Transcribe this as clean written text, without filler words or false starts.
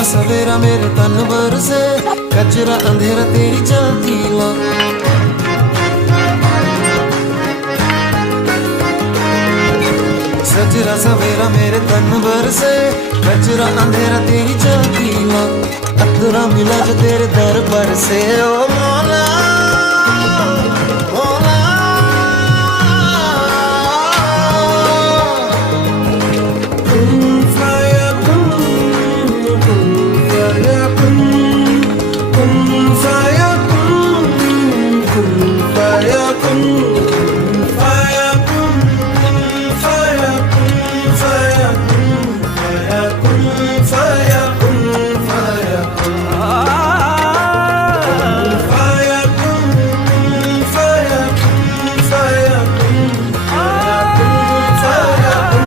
सजरा सवेरा मेरे तन भर से, कचरा अंधेरा तेरी चलती ला। सजरा सवेरा मेरे तन भर से, कचरा अंधेरा तेरी चलती ला। अतरा मिला जो तेरे दर पर से, ओ